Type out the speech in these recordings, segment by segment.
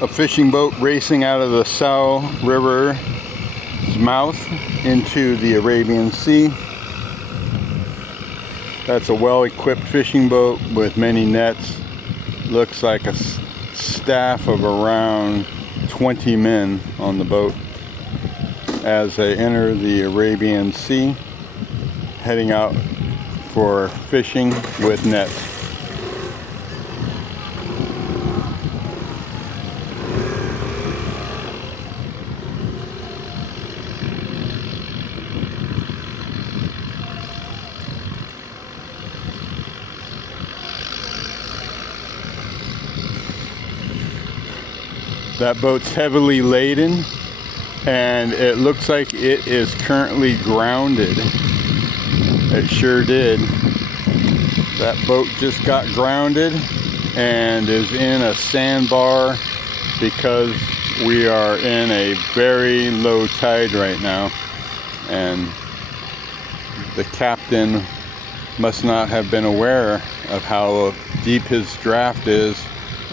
a fishing boat racing out of the Sao River's mouth into the Arabian Sea. That's a well-equipped fishing boat with many nets. Looks like a staff of around 20 men on the boat as they enter the Arabian Sea, heading out for fishing with nets. That boat's heavily laden, and it looks like it is currently grounded. It sure did. That boat just got grounded and is in a sandbar because we are in a very low tide right now, and the captain must not have been aware of how deep his draft is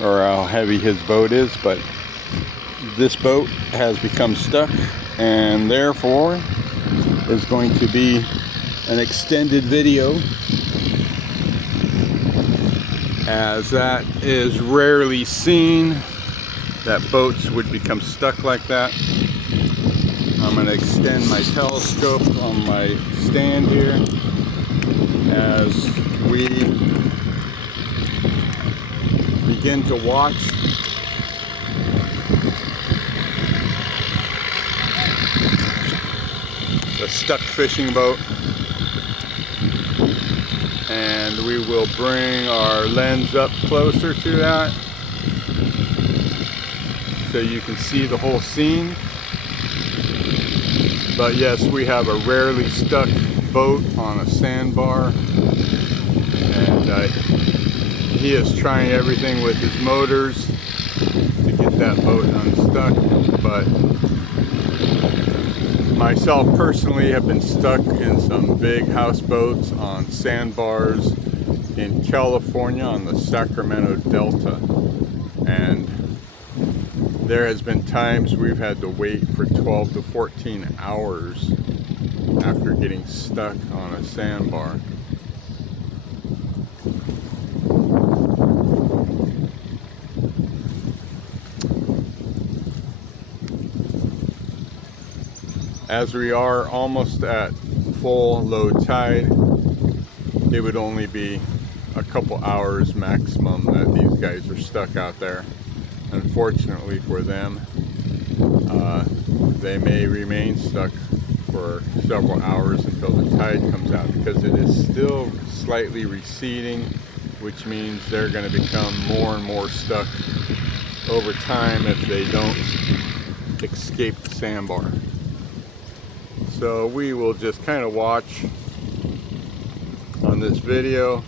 or how heavy his boat is, but this boat has become stuck and therefore is going to be an extended video, as that is rarely seen, that boats would become stuck like that. I'm going to extend my telescope on my stand here as we begin to watch the stuck fishing boat, and we will bring our lens up closer to that so you can see the whole scene. But yes, we have a rarely stuck boat on a sandbar, and he is trying everything with his motors to get that boat unstuck, but myself personally have been stuck in some big houseboats on sandbars in California on the Sacramento Delta, and there has been times we've had to wait for 12 to 14 hours after getting stuck on a sandbar. As we are almost at full low tide, it would only be a couple hours maximum that these guys are stuck out there. Unfortunately for them, they may remain stuck for several hours until the tide comes out, because it is still slightly receding, which means they're going to become more and more stuck over time if they don't escape the sandbar. So we will just kind of watch on this video.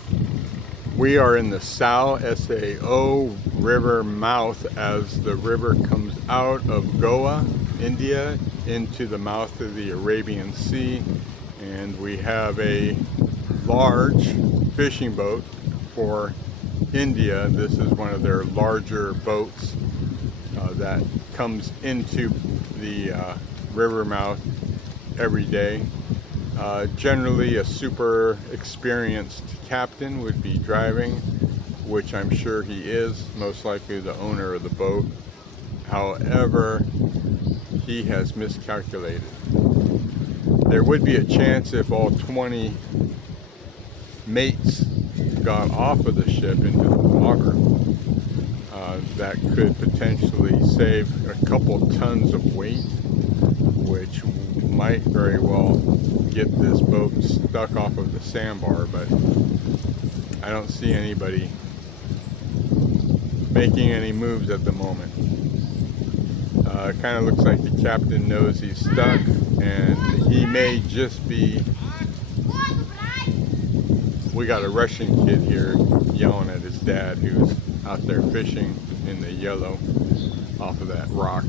We are in the Sao River mouth as the river comes out of Goa, India, into the mouth of the Arabian Sea, and we have a large fishing boat for India. This is one of their larger boats that comes into the river mouth every day. Generally a super experienced captain would be driving, which I'm sure he is, most likely the owner of the boat. However, he has miscalculated. There would be a chance if all 20 mates got off of the ship into the water, that could potentially save a couple tons of weight, which might very well get this boat stuck off of the sandbar, but I don't see anybody making any moves at the moment. It kind of looks like the captain knows he's stuck, and he may just be... We got a Russian kid here yelling at his dad who's out there fishing in the yellow off of that rock.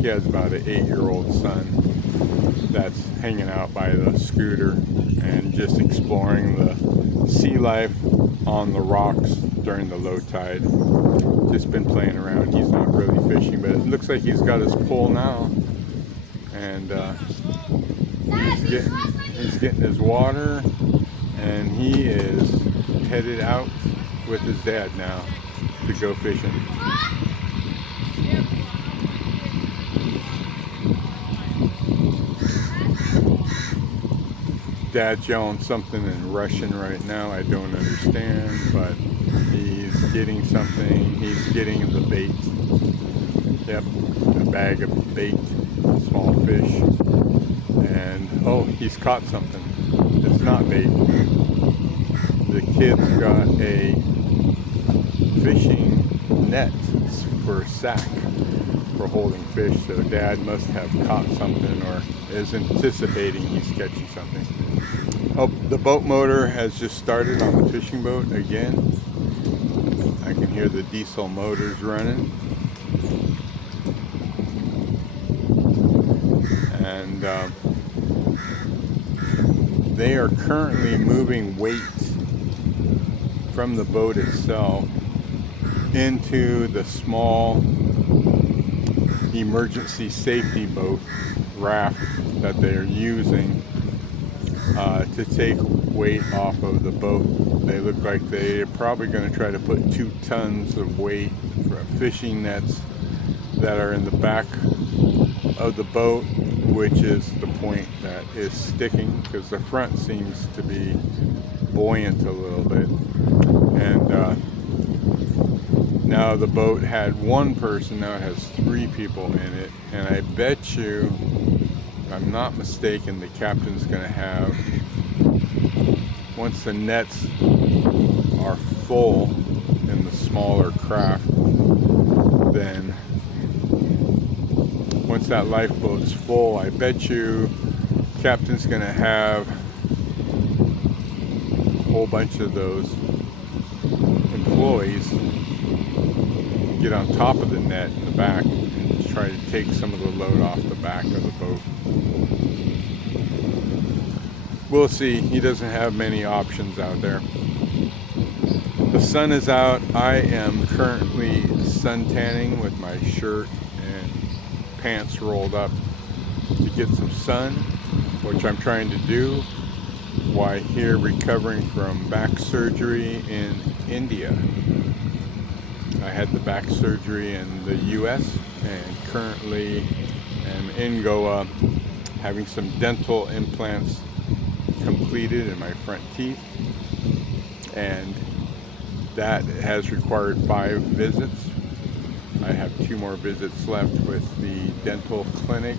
He has about an 8-year-old son. that's hanging out by the scooter and just exploring the sea life on the rocks during the low tide. Just been playing around. He's not really fishing, but it looks like he's got his pole now, and he's getting his water, and he is headed out with his dad now to go fishing. Dad's yelling something in Russian right now. I don't understand, but he's getting something. He's getting the bait. Yep, a bag of bait, small fish. And oh, he's caught something. It's not bait. The kid's got a fishing net for a sack for holding fish, so Dad must have caught something or is anticipating he's catching something. Oh, the boat motor has just started on the fishing boat again. I can hear the diesel motors running. And they are currently moving weight from the boat itself into the small emergency safety boat raft that they're using to take weight off of the boat. They look like they're probably going to try to put 2 tons of weight for fishing nets that are in the back of the boat, which is the point that is sticking, because the front seems to be buoyant a little bit. And now the boat had 1 person, now it has 3 people in it, and I bet you, if I'm not mistaken, the captain's going to have, once the nets are full in the smaller craft, then once that lifeboat's full, I bet you captain's going to have a whole bunch of those employees get on top of the net in the back and try to take some of the load off the back of the boat. We'll see. He doesn't have many options out there. The sun is out. I am currently suntanning with my shirt and pants rolled up to get some sun, which I'm trying to do while here recovering from back surgery in India. I had the back surgery in the US and currently am in Goa having some dental implants completed in my front teeth, and that has required 5 visits. I have 2 more visits left with the dental clinic,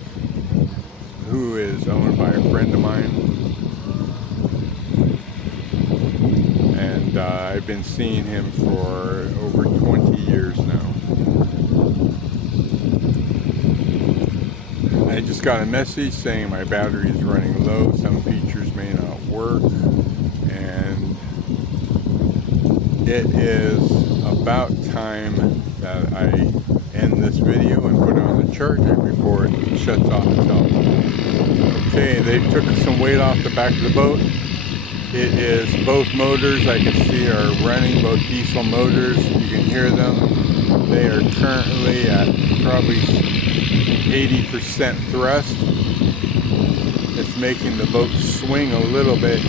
who is owned by a friend of mine, and I've been seeing him for over 20 years now. I just got a message saying my battery is running low, some features may not work, and it is about time that I end this video and put it on the charger before it shuts off itself. Okay, they took some weight off the back of the boat. It is both motors I can see are running, both diesel motors. You can hear them. They are currently at probably 80% thrust. It's making the boat swing a little bit.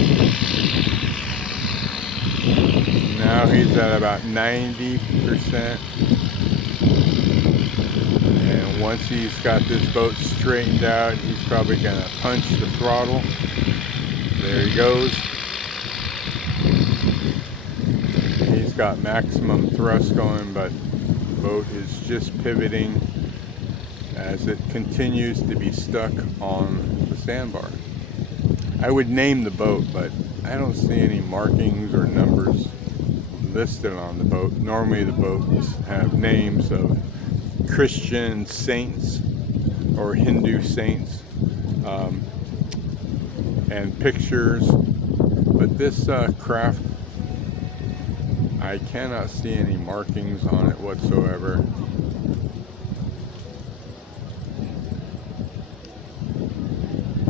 Now he's at about 90%. And once he's got this boat straightened out, he's probably going to punch the throttle. There he goes. He's got maximum thrust going, but the boat is just pivoting as it continues to be stuck on the sandbar. I would name the boat, but I don't see any markings or numbers listed on the boat. Normally the boats have names of Christian saints or Hindu saints and pictures, but this craft, I cannot see any markings on it whatsoever.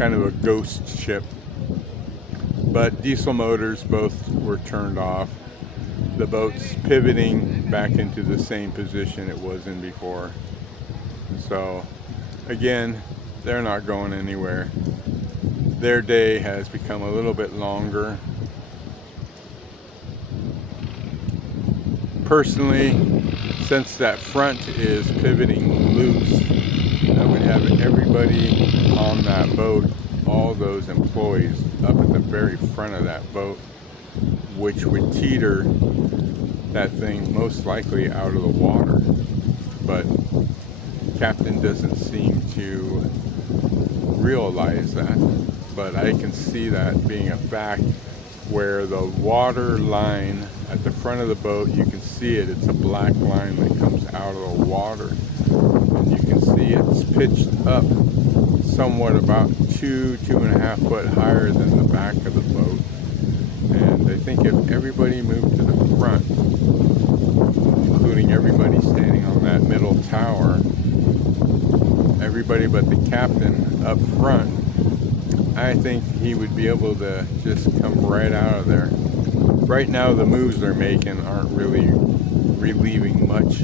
kind of a ghost ship. But diesel motors both were turned off. The boat's pivoting back into the same position it was in before. So again, they're not going anywhere. Their day has become a little bit longer. Personally, since that front is pivoting loose, I would have everybody on that boat, all those employees, up at the very front of that boat, which would teeter that thing most likely out of the water. But captain doesn't seem to realize that, but I can see that being a fact, where the water line at the front of the boat, you can see it, it's a black line that comes out of the water, and you can see it's pitched up somewhat about 2.5 foot higher than the back of the boat. And I think if everybody moved to the front, including everybody standing on that middle tower, everybody but the captain up front, I think he would be able to just come right out of there. Right now the moves they're making aren't really relieving much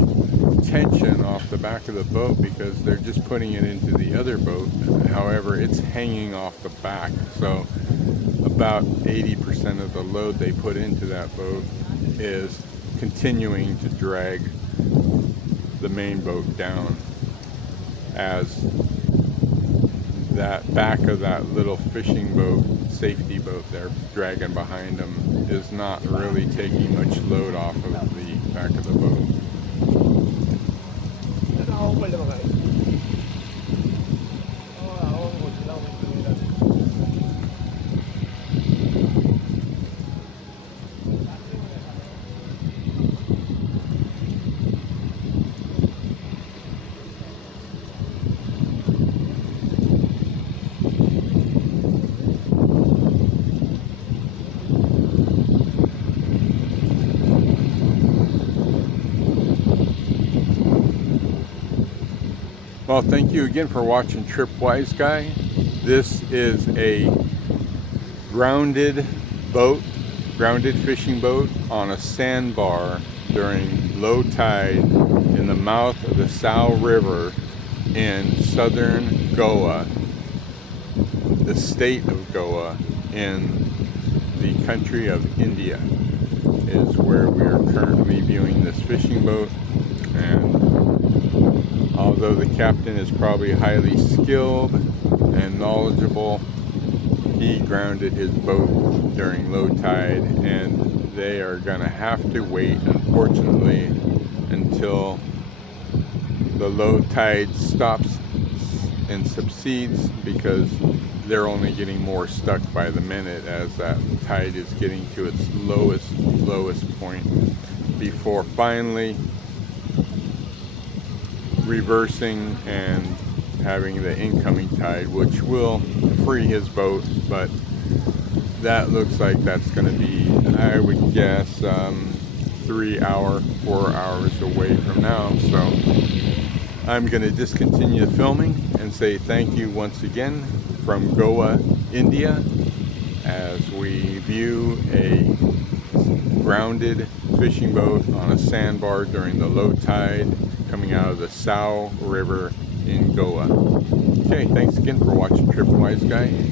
tension off the back of the boat, because they're just putting it into the other boat. However, it's hanging off the back, so about 80% of the load they put into that boat is continuing to drag the main boat down, as that back of that little fishing boat, safety boat they're dragging behind them, is not really taking much load off of the back of the boat. Well, thank you again for watching Tripwiseguy. This is a grounded fishing boat on a sandbar during low tide in the mouth of the Sao River in southern Goa, the state of Goa in the country of India, is where we are currently viewing this fishing boat. And although the captain is probably highly skilled and knowledgeable, he grounded his boat during low tide, and they are going to have to wait, unfortunately, until the low tide stops and subsides, because they're only getting more stuck by the minute as that tide is getting to its lowest point, before finally reversing and having the incoming tide, which will free his boat. But that looks like that's going to be, I would guess, 4 hours away from now. So I'm going to discontinue the filming and say thank you once again from Goa, India, as we view a grounded fishing boat on a sandbar during the low tide coming out of the Sao River in Goa. Okay, thanks again for watching Tripwiseguy.